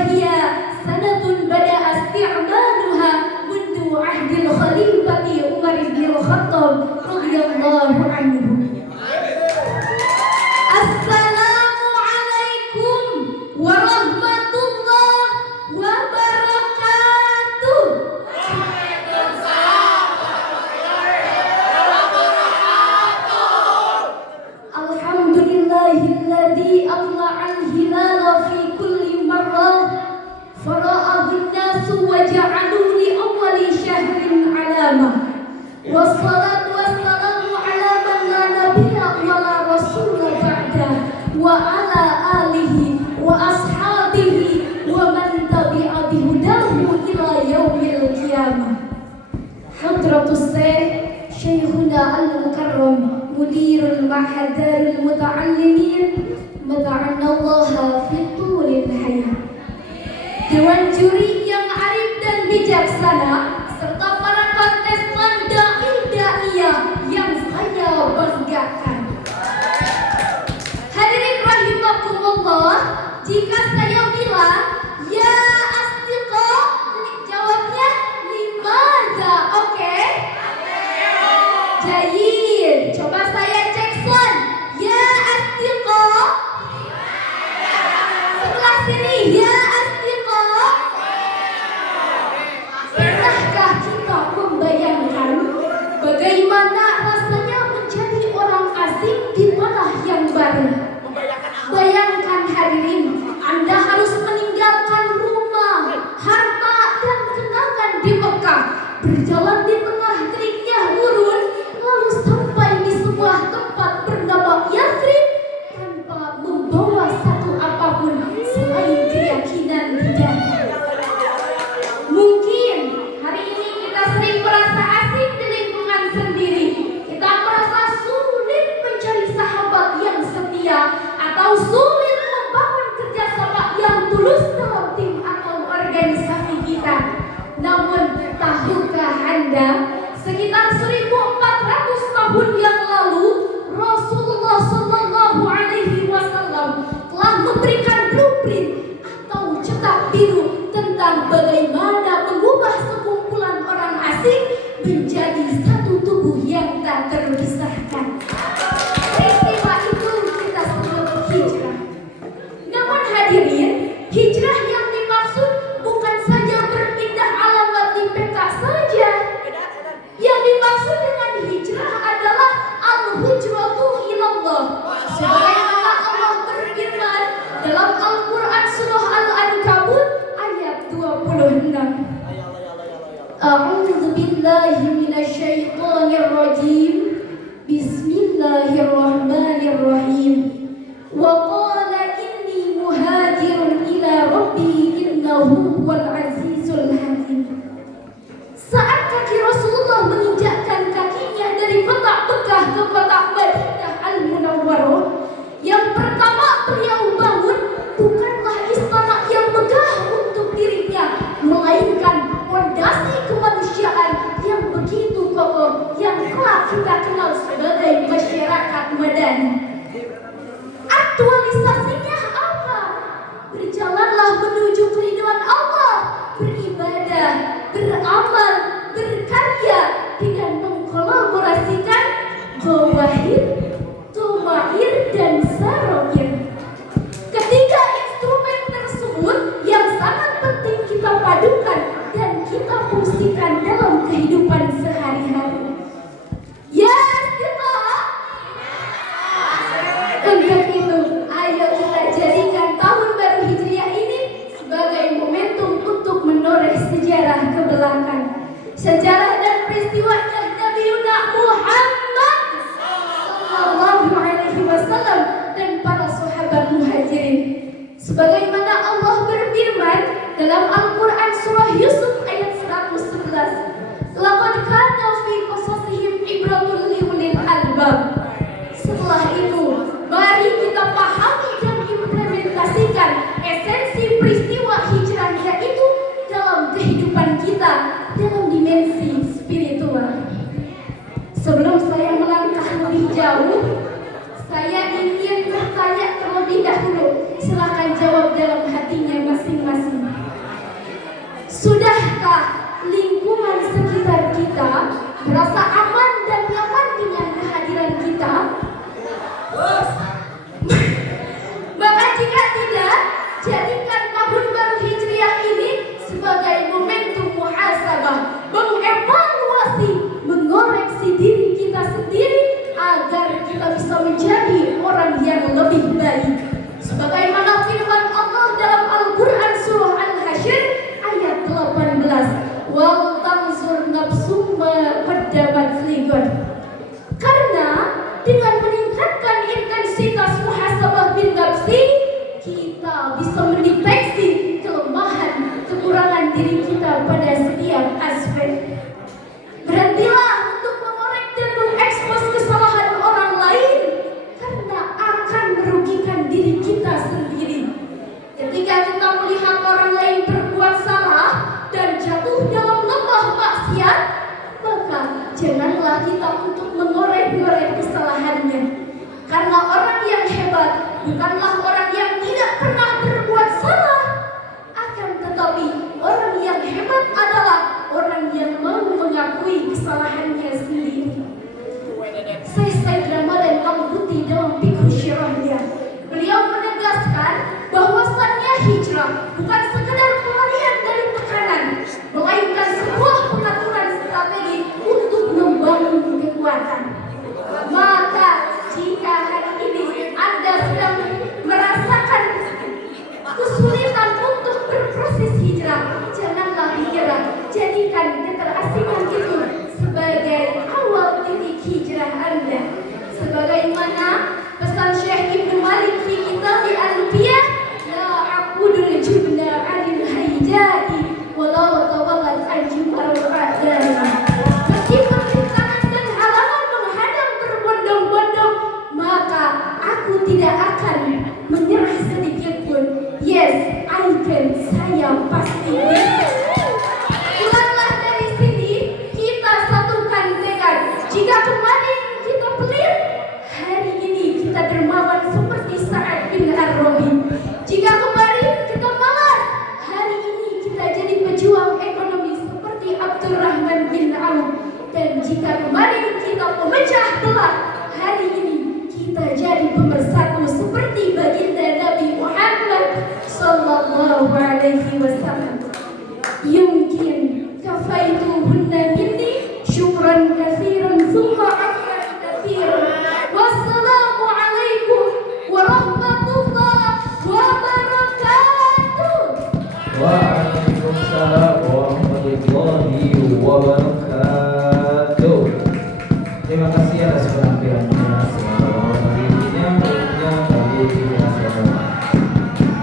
وهي سنة بدأ استعمالها منذ عهد الخليفة عمر بن الخطاب رضي الله عنه. Assalamu alaikum warahmatullahi wabarakatuh. Alhamdulillahilladzi atla'al hilala fi kulli marrah fara'ahu an-nasu wa ja'alu li awwali syahrin alamah. Wassalatu wassalamu ala man la nabiyya wa la rasula ba'da wa ala alihi wa ashabihi wa man tabi'a bihudahu ila yaumil qiyamah. Hadratus Syekhuna al-Mukarram Mudirul Mahadarul Muta'allimin Mata'anallaha fi tulil hayat. Dewan juri yang arif dan bijaksana serta para kontestan dai-daiyah yang saya banggakan. Hadirin rahimakumullah, jika saya bilang ya asdiqa, jawabnya limadza, oke? Jayid. Coba saya cek sound. Ya asdiqa. Sebelah sini ya asdiqa. Pernahkah kita membayangkan bagaimana rasanya menjadi orang asing di tanah yang baru? Bayangkan hadirin, Anda harus meninggalkan rumah, harta dan kenangan di Mekah, berjalan di tengah teriknya gurun, lalu sampai di sebuah tempat bernama Yathrib tanpa membawa satu apapun selain keyakinan di dada. Mungkin hari ini kita sering merasa asing di lingkungan sendiri. Kita merasa sulit mencari sahabat yang setia atau sulit membangun kerjasama yang tulus dalam tim atau organisasi kita. Namun tahukah Anda, sekitar 1400 tahun yang lalu Rasulullah Sallallahu Alaihi Wasallam telah memberikan blueprint atau cetak biru tentang bagaimana mengubah sekumpulan orang asing menjadi satu tubuh yang tak terpisahkan. Peristiwa itu kita sebut hijrah. Namun hadirin, hijrah yang dimaksud bukan saja berpindah alamat di peta saja. Yang dimaksud dengan hijrah adalah al-hijratu ilallah. Sebagaimana Allah berfirman dalam Al-Quran surah Al-Ankabut ayat 26. A'udzu billahi minasyaitonir rajim. Bismillahirrahmanirrahim. Wa qala inni muhajirun ila rabbi innahu huwal azizul hakim. Saat kaki Rasulullah menginjakkan kakinya dari kota Mekah ke kota Madinah Al-Munawwarah, yang pertama beliau bangun bukanlah istana yang megah untuk dirinya, melainkan fondasi kemanusiaan yang begitu kokoh yang kelak kita kenal sebagai masyarakat madani. Aktualisasinya apa? Berjalanlah menuju keridhaan Allah, beribadah, beramal, berkarya dengan mengkolaborasikan Jawahir, Tumair, dan Saroir. Ketiga instrumen tersebut yang sangat penting kita padukan dan kita fungsikan dalam kehidupan sehari-hari. Ya, kita untuk itu, ayo kita jadikan tahun baru Hijriah ini sebagai momentum untuk menoreh sejarah ke belakang. Sejarah dan peristiwanya Nabi Muhammad Sallallahu Alaihi Wasallam dan para sahabat muhajirin. Sebagaimana Allah berfirman dalam Al-Quran surah Yusuf ayat 111. Laqad kana fi qasasihim ibratun liulil albab. Setelah itu, mari kita pahami dan implementasikan esensi peristiwa hijrah itu dalam kehidupan kita dalam dimensi spiritual. Sebelum saya melangkah lebih jauh, saya ingin bertanya terlebih dahulu. Silakan jawab dalam hatinya masing-masing. Apakah lingkungan sekitar kita merasa aman dan nyaman dengan kehadiran kita? Maka jika tidak, jadikan tahun baru Hijriah ini sebagai momentum muhasabah, mengevaluasi, mengoreksi diri kita sendiri agar kita bisa menjadi orang yang lebih baik. Sebagaimana firman Allah dalam Al-Quran surah Al-Hasyr ayat 18, wal tanzur nafsum ma qaddamat lighad. Karena dengan meningkatkan intensitas muhasabah bin nafsi, kita bisa mendeteksi kelemahan, kekurangan diri kita pada setiap aspek. Berhentilah untuk mengorek dan mengekspos kesalahan orang lain, karena akan merugikan diri kita sendiri. Ketika kita melihat orang lain berbuat salah dan jatuh dalam lembah maksiat, maka janganlah kita untuk mengorek-ngorek kesalahannya. Karena orang yang hebat bukanlah orang yang tidak pernah berbuat salah, akan tetapi orang yang hebat adalah orang yang mau mengakui kesalahannya sendiri. Syekh Ramadan Al-Buti dalam Fiqh Syirahnya, beliau menegaskan bahwasannya hijrah bukan sekedar pelarian dari tekanan, melainkan sebuah pengaturan strategi untuk membangun kekuatan. Maka jika hari ini Anda sedang merasakan kesulitan untuk berproses hijrah, janganlah menyerah. Jadikan keterasingan itu sebagai awal titik hijrah Anda. Sebagaimana pesan Syekh Ibnu Malik fi kitab Al-Alfiyah, la aqudul jubna 'anil haijai walau tawallat anjumar a'dai. Meskipun rintangan dan halangan menghadang berbondong-bondong, maka aku tidak akan menyerah sedikit pun. Yes, I can. Saya pasti bisa. Pulanglah dari sini, kita satukan tekad. Jika kemarin kita pelit, hari ini kita dermawan seperti Sa'ad bin Ar-Rabi. Jika kemarin kita malas, hari ini kita jadi pejuang ekonomi seperti Abdurrahman bin Auf. Dan jika kemarin kita pemecah belah, hari ini kita jadi pemersatu seperti baginda Nabi Muhammad sallallahu alaihi wasallam.